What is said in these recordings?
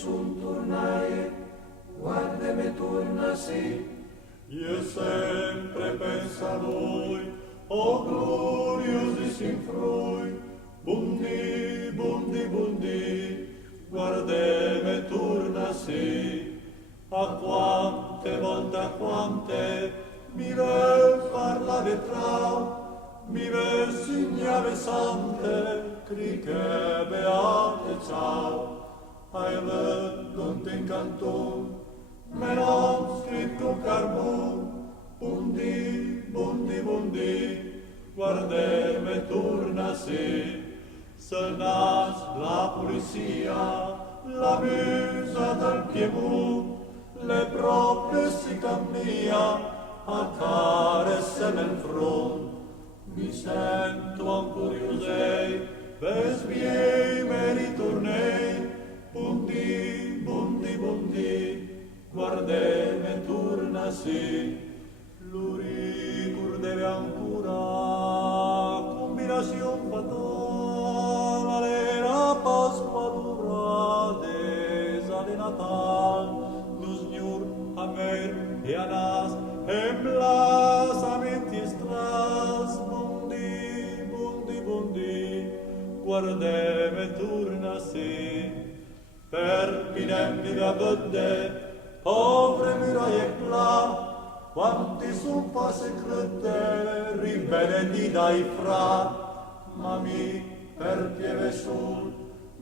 sunt turnae, guardeme turnasi. Io sempre pensa a lui, o gloriosis in frui, bundi, bundi, bundi, guardeme turnasi. A quante mi vel far vetrau, mi vel signave sante, criche beate ciao. Ai văd in canton, me non scritto carbon, bundi, bundi, bundi, guardeme turnasi. Să nasc la pulizia, la musa dal Piemont, le proprie si cammia, a care se nel front. Mi sento ancor iusei, ves miei me ritornei, bundi, bundi, bundi, guardeme turnasi. L'uritur deve ancora, combinazion fatale, l'era Pasqua dura, desale Natal, nus niur amer e anas, emblas amenti stras, bundi, bundi, bundi, guardeme turnasi. Per pinem vive vădde, povre muraie clar, quanti sun passe crede, ribenedidai fra, ma mi per pieve sul,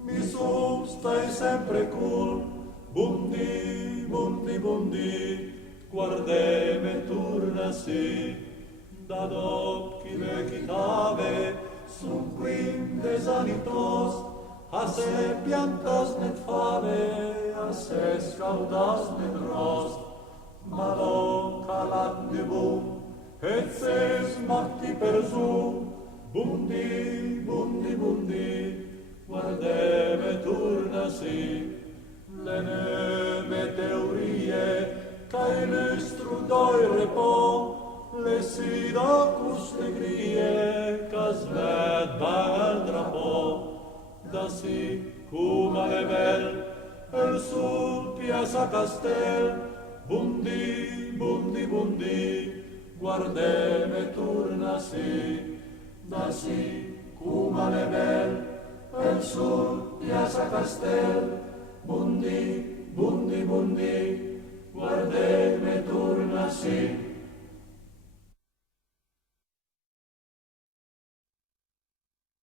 mi su stai sempre cul, bundi, bundi, bundi, guardeme turnasi. Dad occhi vecchi tave, sun quindes anitos, a se piantas net fave, a se scaudas net rost, ma lo calat de bum, et ses macti per su, bundi, bundi, bundi, guardeme turnasi. Le neve teorie, cae lustru doi repo, le sidacus legrie, cas ved bel drapo, da si cum ale vel, el sul piazza castel, bundi, bundi, bundi, guardeme turnasi. Da si cum ale vel, el sul piazza castel, bundi, bundi, bundi, guardeme turnasi.